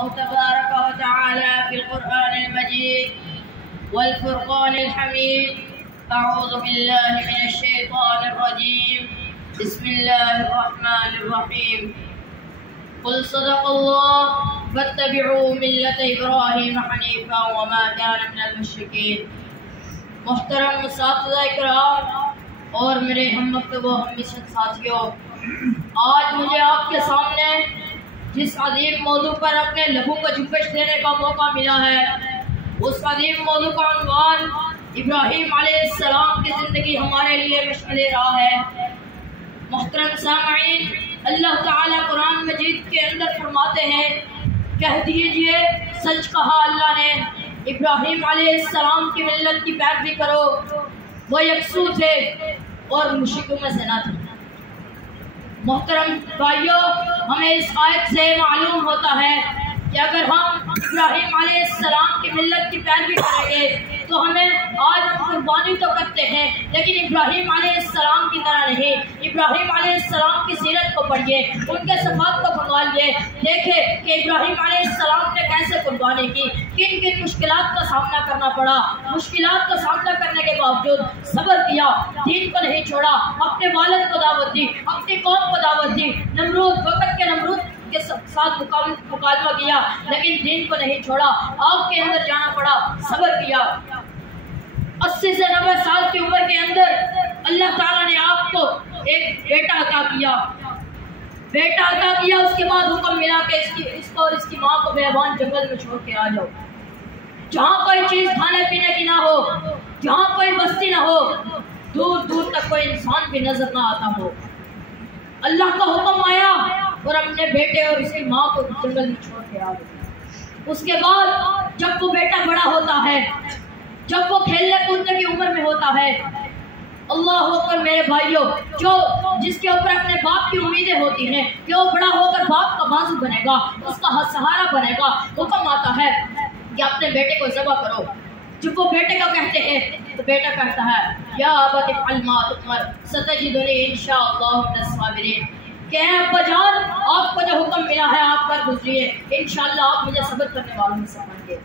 الله تبارك وتعالى في القرآن المجيد والفرقان الحميد. أعوذ بالله من الشيطان الرجيم. بسم الله الرحمن الرحيم. قل صدق الله واتبعوا ملة إبراهيم حنيفا وما كان من المشركين. محترم اساتذہ اکرام اور میرے ہم مکتب و ہم مشن ساتھیوں، آج مجھے آپ کے سامنے جس عظیم موضوع پر اپنے لبوں کو جھپش دینے کا موقع ملا ہے، اس عظیم موضوع کا عنوان ابراہیم علیہ السلام کی زندگی ہمارے لیے مشعل راہ ہے۔ محترم سامعین، اللہ تعالیٰ قرآن مجید کے اندر فرماتے ہیں، کہہ دیجئے سچ کہا اللہ نے، ابراہیم علیہ السلام کی ملت کی پیروی کرو، وہ یکسو تھے اور مشرکوں میں سے نہ تھے۔ محترم بھائیوں، ہمیں اس آیت سے معلوم ہوتا ہے کہ اگر ہم ابراہیم علیہ السلام کی ملت کی پیروی کریں گے تو ہمیں آج قربانی تو کرتے ہیں لیکن ابراہیم علیہ السلام کی طرح نہیں۔ ابراہیم علیہ السلام کی سیرت کو پڑھیے، ان کے صفات کو بنوائیے، دیکھیں کہ ابراہیم علیہ السلام نے کیسے قربانی کی، کن کن مشکلات کا سامنا کرنا پڑا، مشکلات کا سامنا کرنے کے باوجود صبر کیا، دین کو نہیں چھوڑا، اپنے والد کو دعوت دی، اپنی قوم کو دعوت دی، نمرود وقت کے نمرود کے ساتھ مکالمہ کیا لیکن دین کو نہیں چھوڑا، آگ کے اندر جانا پڑا، صبر کیا۔ 80 سے 90 سال کی عمر کے اندر اللہ تعالیٰ نے آپ کو ایک بیٹا عطا کیا، اس کے بعد حکم ملا کہ اس کو اور اس کی ماں کو بیابان جنگل میں چھوڑ کے آ جاؤ، جہاں کوئی چیز کھانے پینے کی نہ ہو، جہاں کوئی بستی نہ ہو، دور دور تک کوئی انسان بھی نظر نہ آتا ہو۔ اللہ کا حکم آیا اور اپنے بیٹے اور اس کی ماں کو جنگل میں چھوڑ کے آ گئے۔ اس کے بعد جب وہ بیٹا بڑا ہوتا ہے، جب وہ کھیلنے کودنے کی عمر میں ہوتا ہے، اللہ اکبر میرے بھائیوں، جس کے اوپر اپنے باپ کی امیدیں ہوتی ہیں کہ وہ بڑا ہو کر باپ کا بازو بنے گا، اس کا سہارا بنے گا، حکم آتا ہے کہ اپنے بیٹے کو ذبح کرو۔ جب وہ بیٹے کو کہتے ہیں تو بیٹا کہتا ہے یا ابت افعل ما تؤمر ستجدنی انشاءاللہ من الصابرین، کہ اے ابا جان، آپ کو جو حکم ملا ہے آپ پر گزریے، انشاءاللہ آپ مجھے صبر کرنے والوں میں سے بنیں گے۔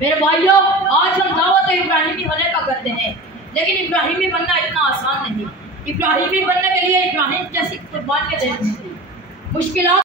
میرے بھائیوں، آج ہم دعوت ابراہیمی ہونے کا کرتے ہیں لیکن ابراہیمی بننا اتنا آسان نہیں۔ ابراہیمی بننے کے لیے ابراہیم جیسی قربانیاں دینی ہوتی، مشکلات